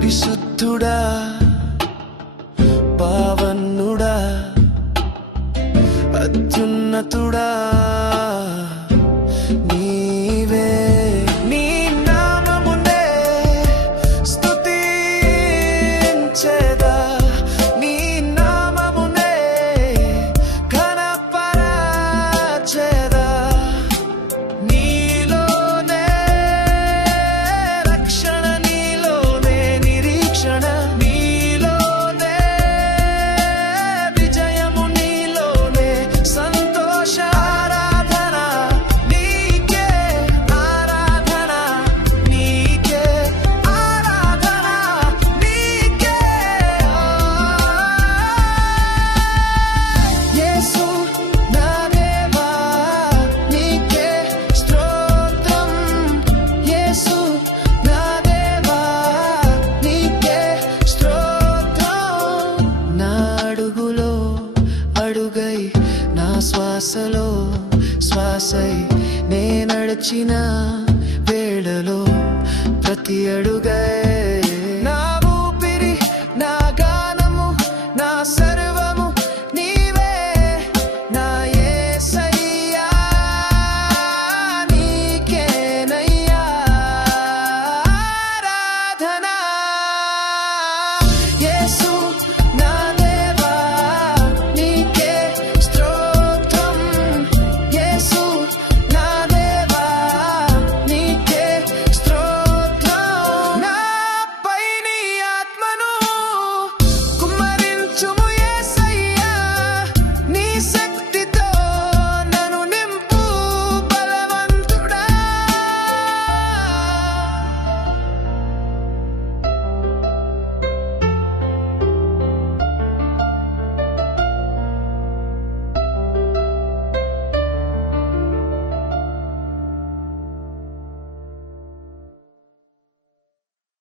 పరిశుద్ధుడా పావన్నుడా అత్యున్నతుడా శ్వాసలో శ్వాసై నే నడిచిన వేళలో ప్రతి అడుగై